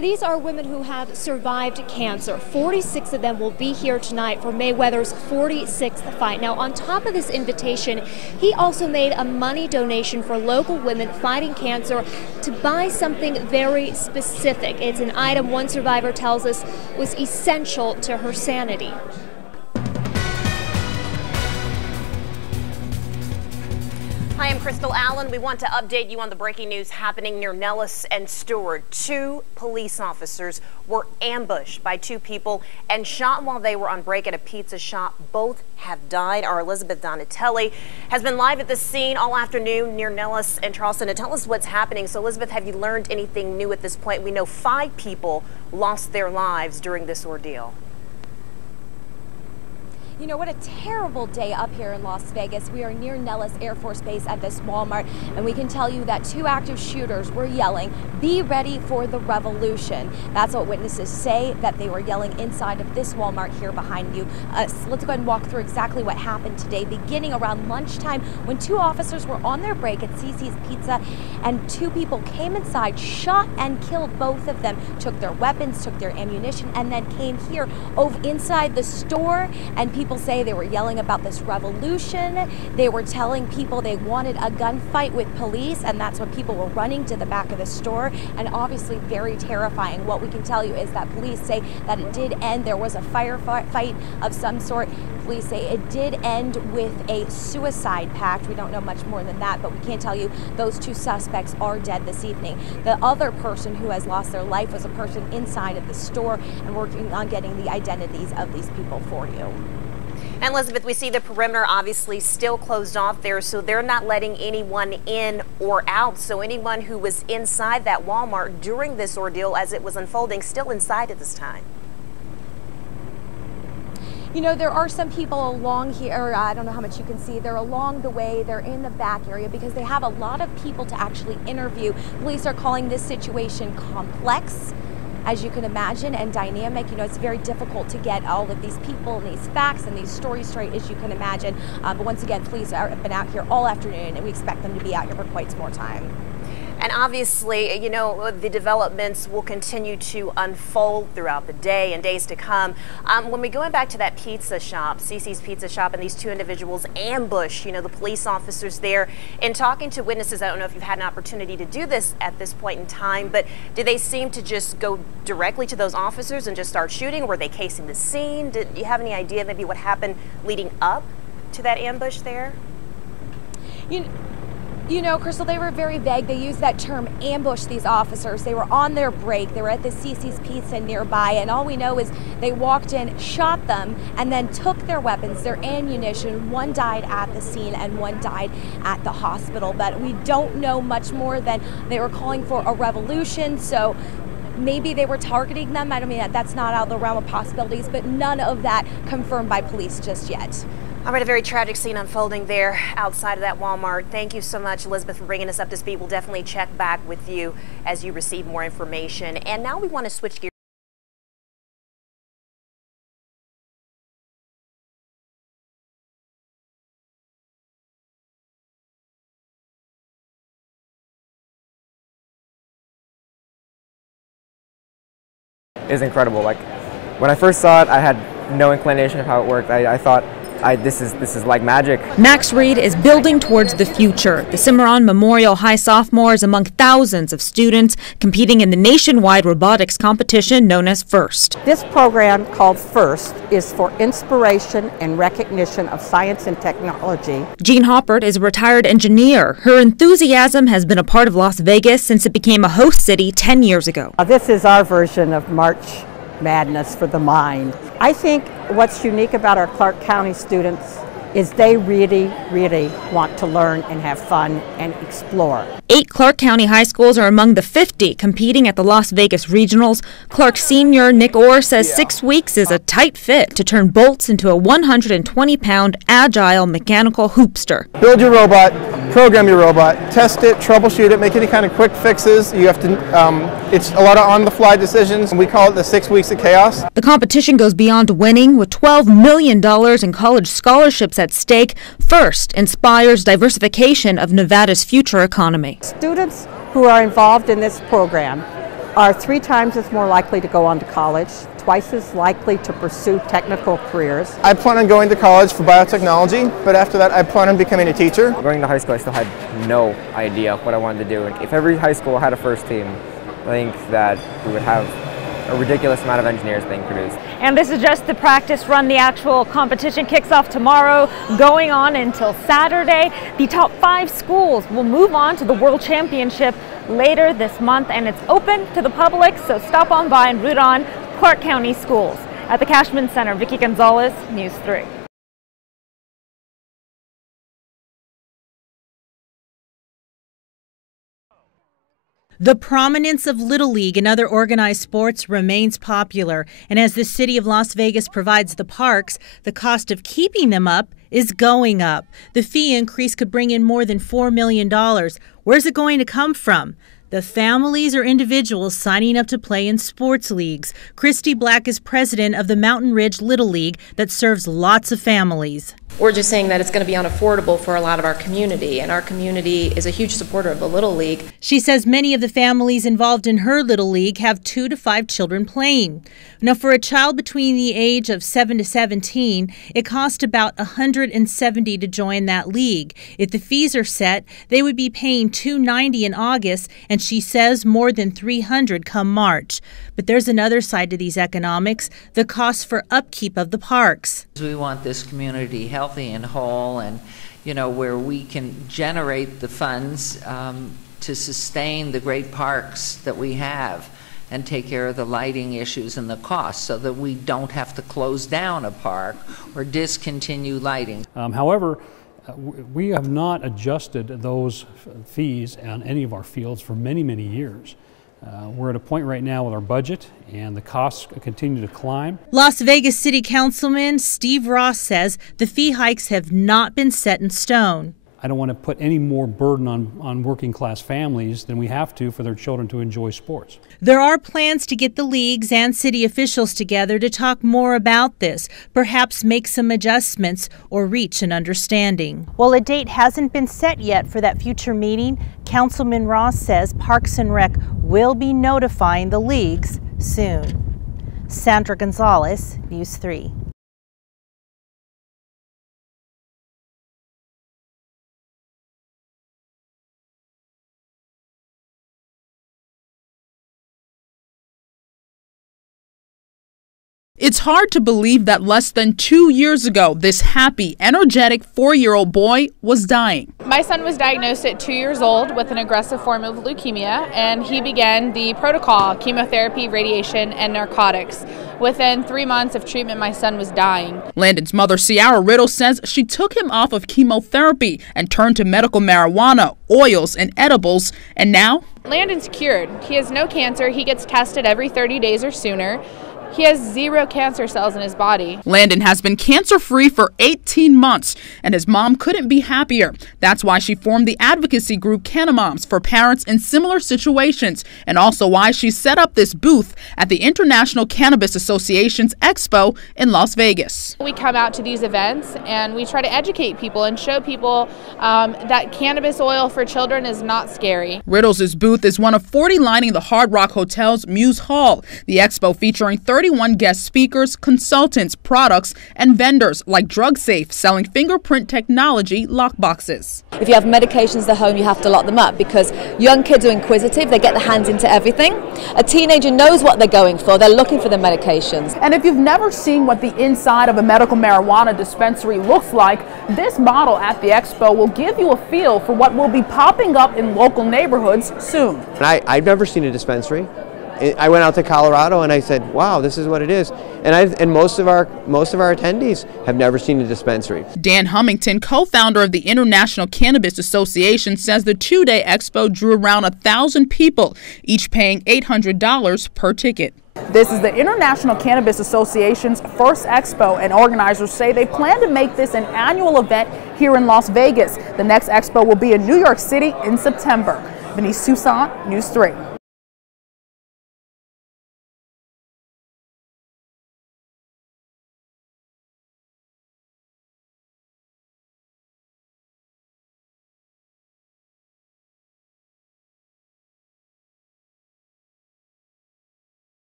These are women who have survived cancer. 46 of them will be here tonight for Mayweather's 46th fight. Now, on top of this invitation, he also made a money donation for local women fighting cancer to buy something very specific. It's an item one survivor tells us was essential to her sanity. Hi, I'm Crystal Allen. We want to update you on the breaking news happening near Nellis and Stewart. 2 police officers were ambushed by 2 people and shot while they were on break at a pizza shop. Both have died. Our Elizabeth Donatelli has been live at the scene all afternoon near Nellis and Charleston to tell us what's happening. So, Elizabeth, have you learned anything new at this point? We know 5 people lost their lives during this ordeal. You know, what a terrible day up here in Las Vegas. We are near Nellis Air Force Base at this Walmart, and we can tell you that 2 active shooters were yelling, "Be ready for the revolution." That's what witnesses say, that they were yelling inside of this Walmart here behind you. So let's go ahead and walk through exactly what happened today, beginning around lunchtime when 2 officers were on their break at CC's Pizza, and 2 people came inside, shot and killed both of them, took their weapons, took their ammunition, and then came here over inside the store, and people say they were yelling about this revolution. They were telling people they wanted a gunfight with police, and that's when people were running to the back of the store, and obviously very terrifying. What we can tell you is that police say that it did end. There was a firefight of some sort. Police say it did end with a suicide pact. We don't know much more than that, but we can tell you those 2 suspects are dead this evening. The other person who has lost their life was a person inside of the store, and working on getting the identities of these people for you. And Elizabeth, we see the perimeter obviously still closed off there, so they're not letting anyone in or out. So anyone who was inside that Walmart during this ordeal as it was unfolding, still inside at this time. You know, there are some people along here, I don't know how much you can see, they're along the way, they're in the back area because they have a lot of people to actually interview. Police are calling this situation complex, as you can imagine, and dynamic. You know, it's very difficult to get all of these people and these facts and these stories straight, as you can imagine. But once again, police have been out here all afternoon, and we expect them to be out here for quite some more time. And obviously, you know, the developments will continue to unfold throughout the day and days to come. When we going back to that pizza shop, CC's Pizza Shop, and these 2 individuals ambush, you know, the police officers there. In talking to witnesses, I don't know if you've had an opportunity to do this at this point in time, but did they seem to just go directly to those officers and just start shooting? Were they casing the scene? Did you have any idea maybe what happened leading up to that ambush there? You know, Crystal, they were very vague. They used that term ambush, these officers. They were on their break. They were at the CC's Pizza nearby, and all we know is they walked in, shot them, and then took their weapons, their ammunition. 1 died at the scene and 1 died at the hospital. But we don't know much more than they were calling for a revolution, so maybe they were targeting them. I don't mean, that's not out of the realm of possibilities, but none of that confirmed by police just yet. All right, a very tragic scene unfolding there outside of that Walmart. Thank you so much, Elizabeth, for bringing us up to speed. We'll definitely check back with you as you receive more information. And now we want to switch gears. Is incredible. Like, when I first saw it, I had no inclination of how it worked. I thought, this is like magic. Max Reed is building towards the future. The Cimarron Memorial High sophomore is among thousands of students competing in the nationwide robotics competition known as FIRST. This program called FIRST is for inspiration and recognition of science and technology. Jean Hoppert is a retired engineer. Her enthusiasm has been a part of Las Vegas since it became a host city 10 years ago. This is our version of March Madness for the mind. I think what's unique about our Clark County students is they really, really want to learn and have fun and explore. 8 Clark County high schools are among the 50 competing at the Las Vegas Regionals. Clark senior Nick Orr says 6 weeks is a tight fit to turn bolts into a 120-pound agile mechanical hoopster. Build your robot, program your robot, test it, troubleshoot it, make any kind of quick fixes. You have to, it's a lot of on-the-fly decisions. We call it the 6 weeks of chaos. The competition goes beyond winning with $12 million in college scholarships at stake. FIRST inspires diversification of Nevada's future economy. Students who are involved in this program are 3 times as more likely to go on to college, twice as likely to pursue technical careers. I plan on going to college for biotechnology, but after that I plan on becoming a teacher. Going to high school, I still had no idea what I wanted to do. If every high school had a first team, I think that we would have a ridiculous amount of engineers being produced. And this is just the practice run. The actual competition kicks off tomorrow, going on until Saturday. The top 5 schools will move on to the World Championship later this month, and it's open to the public, so stop on by and root on Clark County schools. At the Cashman Center, Vicki Gonzalez, News 3. The prominence of Little League and other organized sports remains popular, and as the city of Las Vegas provides the parks, the cost of keeping them up is going up. The fee increase could bring in more than $4 million. Where's it going to come from? The families or individuals signing up to play in sports leagues. Christy Black is president of the Mountain Ridge Little League that serves lots of families. We're just saying that it's going to be unaffordable for a lot of our community, and our community is a huge supporter of the Little League. She says many of the families involved in her Little League have 2 to 5 children playing. Now, for a child between the age of 7 to 17, it costs about $170 to join that league. If the fees are set, they would be paying $290 in August, and she says more than $300 come March. But there's another side to these economics, the cost for upkeep of the parks. We want this community healthy and whole, and where we can generate the funds to sustain the great parks that we have and take care of the lighting issues and the costs, so that we don't have to close down a park or discontinue lighting. However, we have not adjusted those fees on any of our fields for many, many years. We're at a point right now with our budget, and the costs continue to climb. Las Vegas City Councilman Steve Ross says the fee hikes have not been set in stone. I don't want to put any more burden on working class families than we have to for their children to enjoy sports. There are plans to get the leagues and city officials together to talk more about this, perhaps make some adjustments or reach an understanding. Well, a date hasn't been set yet for that future meeting. Councilman Ross says Parks and Rec will be notifying the leagues soon. Sandra Gonzalez, News 3. It's hard to believe that less than 2 years ago, this happy, energetic 4-year-old boy was dying. My son was diagnosed at 2 years old with an aggressive form of leukemia, and he began the protocol, chemotherapy, radiation, and narcotics. Within 3 months of treatment, my son was dying. Landon's mother, Ciara Riddle, says she took him off of chemotherapy and turned to medical marijuana, oils, and edibles, and now? Landon's cured. He has no cancer. He gets tested every 30 days or sooner. He has 0 cancer cells in his body. Landon has been cancer-free for 18 months, and his mom couldn't be happier. That's why she formed the advocacy group Canamoms for parents in similar situations, and also why she set up this booth at the International Cannabis Association's Expo in Las Vegas. We come out to these events and we try to educate people and show people that cannabis oil for children is not scary. Riddle's booth is one of 40 lining the Hard Rock Hotel's Muse Hall. The expo featuring 31 guest speakers, consultants, products, and vendors like DrugSafe, selling fingerprint technology lockboxes. If you have medications at home, you have to lock them up because young kids are inquisitive. They get their hands into everything. A teenager knows what they're going for. They're looking for the medications. And if you've never seen what the inside of a medical marijuana dispensary looks like, this model at the expo will give you a feel for what will be popping up in local neighborhoods soon. I've never seen a dispensary. I went out to Colorado and I said, wow, this is what it is. And most of our attendees have never seen a dispensary. Dan Hummington, co-founder of the International Cannabis Association, says the 2-day expo drew around 1,000 people, each paying $800 per ticket. This is the International Cannabis Association's first expo, and organizers say they plan to make this an annual event here in Las Vegas. The next expo will be in New York City in September. Denise Toussaint, News 3.